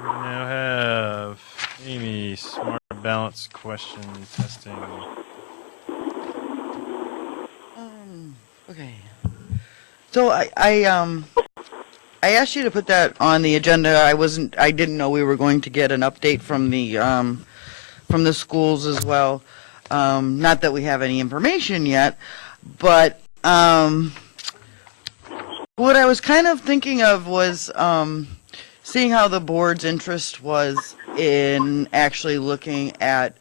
We now have Amy, smart balance question testing. Okay. So I asked you to put that on the agenda. I didn't know we were going to get an update from the schools as well. Not that we have any information yet, but what I was kind of thinking of was seeing how the board's interest was in actually looking at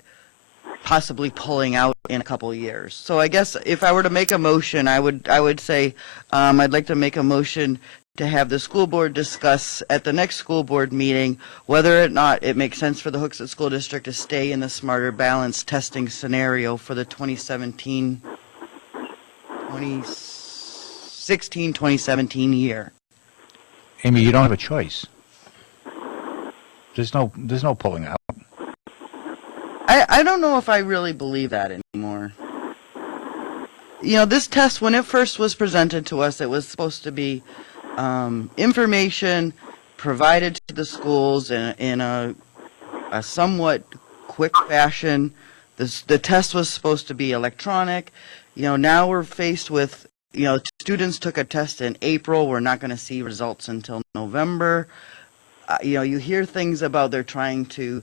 possibly pulling out in a couple of years. So I guess if I were to make a motion, I would say I'd like to make a motion to have the school board discuss at the next school board meeting whether or not it makes sense for the Hooksett School District to stay in the Smarter Balance testing scenario for the 2017 year. Amy, you don't have a choice. There's no pulling out. I don't know if I really believe that anymore. You know, this test, when it first was presented to us, it was supposed to be information provided to the schools in a somewhat quick fashion. The test was supposed to be electronic. You know, now we're faced with, you know, students took a test in April. We're not going to see results until November. You know, you hear things about they're trying to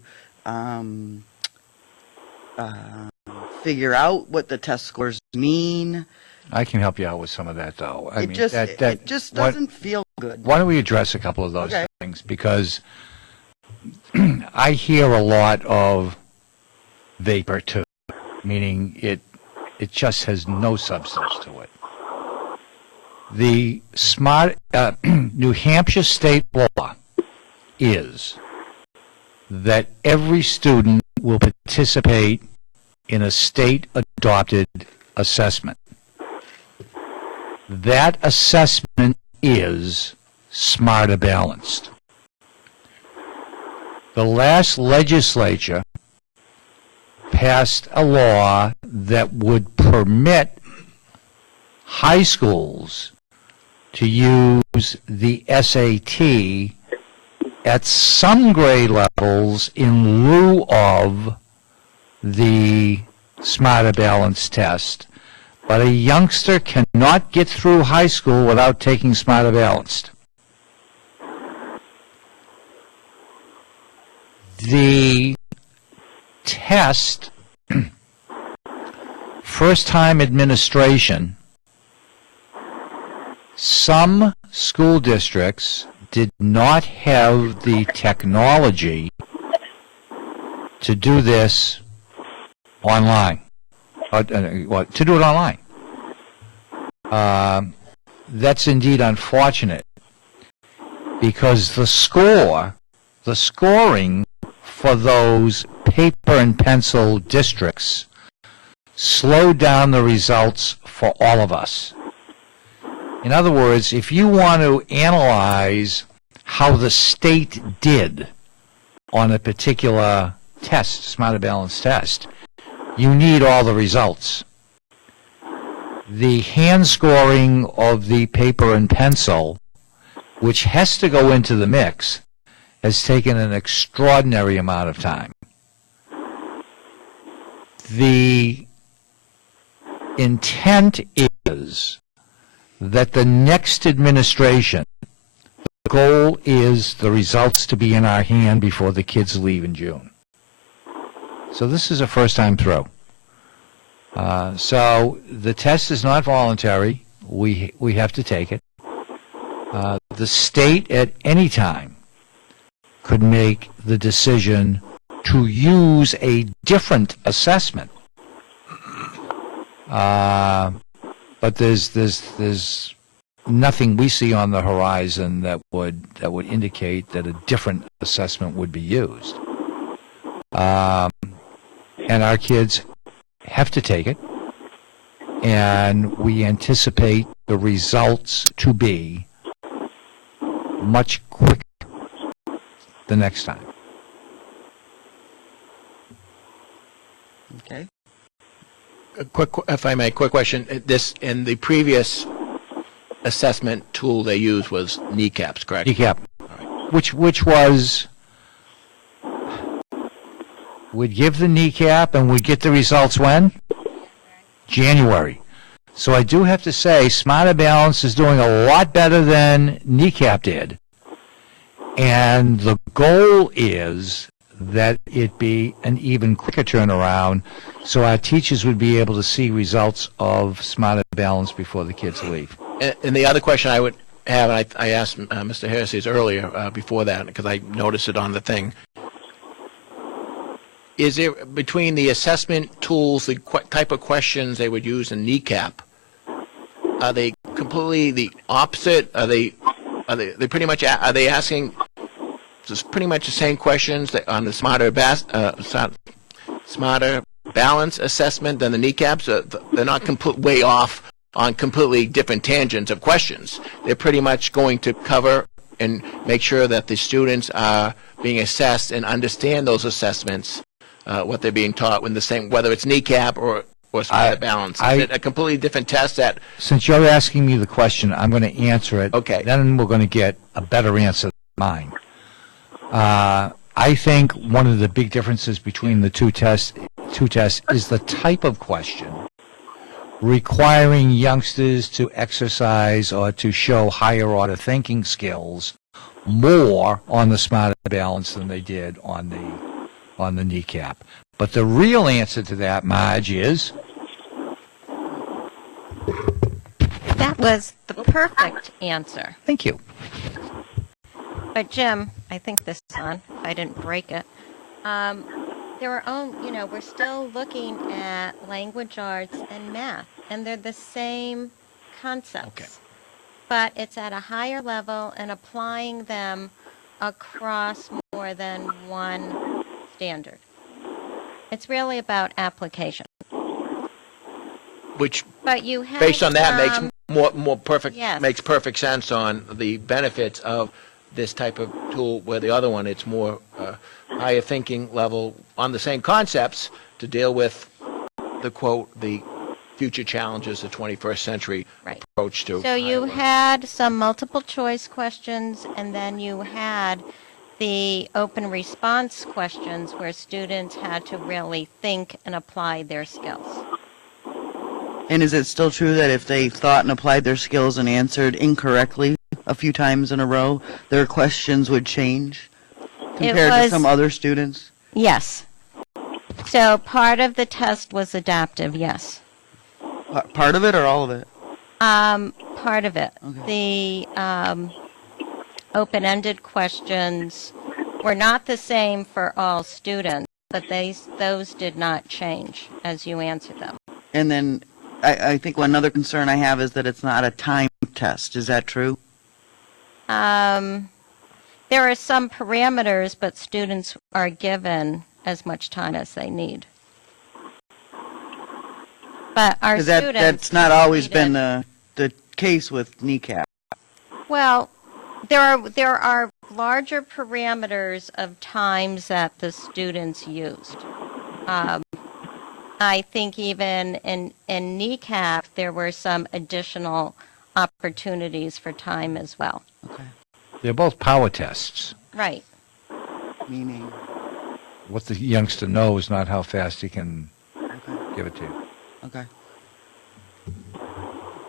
figure out what the test scores mean. I can help you out with some of that, though. It just doesn't feel good. Why don't we address a couple of those Okay. things? Because I hear a lot of vapor, too, meaning it just has no substance to it. The New Hampshire state law is that every student will participate in a state-adopted assessment. That assessment is Smarter Balanced. The last legislature passed a law that would permit high schools to use the SAT at some grade levels in lieu of the Smarter Balance test, but a youngster cannot get through high school without taking Smarter Balanced. The test, first-time administration, some school districts did not have the technology to do this online, to do it online. That's indeed unfortunate, because the scoring for those paper and pencil districts slowed down the results for all of us. In other words, if you want to analyze how the state did on a particular test, Smarter Balance test, you need all the results. The hand scoring of the paper and pencil, which has to go into the mix, has taken an extraordinary amount of time. The intent is that the next administration, the goal is the results to be in our hand before the kids leave in June. So this is a first time through. So the test is not voluntary. We have to take it. The state at any time could make the decision to use a different assessment. But there's nothing we see on the horizon that would indicate that a different assessment would be used. And our kids have to take it, and we anticipate the results to be much quicker the next time. Okay. A quick, if I may, quick question. This, in the previous assessment tool they used was kneecaps, correct? Kneecap, which was we'd give the kneecap, and we'd get the results when? January. So I do have to say, Smarter Balance is doing a lot better than kneecap did. And the goal is that it be an even quicker turnaround, so our teachers would be able to see results of Smarter Balance before the kids leave. And the other question I would have, and I asked Mr. Harris earlier before that, because I noticed it on the thing, is there, between the assessment tools, the type of questions they would use in kneecap, are they completely the opposite? Are they pretty much, are they asking just pretty much the same questions that on the Smarter Balance assessment than the kneecaps? They're not way off on completely different tangents of questions. They're pretty much going to cover and make sure that the students are being assessed and understand those assessments, what they're being taught when the same, whether it's kneecap or Smarter Balance. Is it a completely different test that? Since you're asking me the question, I'm going to answer it. Okay. Then we're going to get a better answer than mine. I think one of the big differences between the two tests is the type of question requiring youngsters to exercise or to show higher order thinking skills more on the Smarter Balance than they did on the kneecap. But the real answer to that, Marge, is? That was the perfect answer. Thank you. But Jim, I think this is on, if I didn't break it. We're still looking at language arts and math, and they're the same concepts. Okay. But it's at a higher level and applying them across more than one standard. It's really about application. Which, But you have based on that, some- makes more perfect. Yes. Makes perfect sense on the benefits of this type of tool. Where the other one, it's more higher thinking level on the same concepts to deal with the future challenges the 21st century Right. approach to. So you had some multiple choice questions, and then you had the open response questions where students had to really think and apply their skills. And is it still true that if they thought and applied their skills and answered incorrectly a few times in a row, their questions would change compared to some other students? Yes. So part of the test was adaptive, yes. Part of it or all of it? Part of it. Okay. The open-ended questions were not the same for all students, but those did not change as you answered them. And then I think one other concern I have is that it's not a time test. Is that true? There are some parameters, but students are given as much time as they need. But our 'Cause students... that's not always been needed- the case with kneecap. Well, there are larger parameters of times that the students used. I think even in kneecap, there were some additional opportunities for time as well. Okay. They're both power tests. Right. Meaning, What the youngster knows, not how fast he can okay. give it to you. Okay.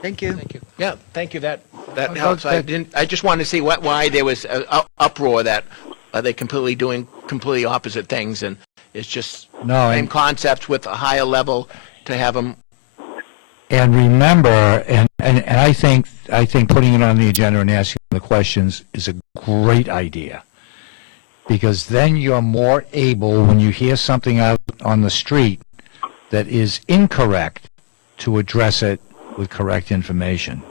Thank you. Thank you. Yeah, thank you. That Oh, helps. I just wanted to see why there was a uproar that are they doing completely opposite things, and it's just No, same and- concepts with a higher level to have them. And remember, and I think putting it on the agenda and asking the questions is a great idea. Because then you're more able, when you hear something out on the street that is incorrect, to address it with correct information.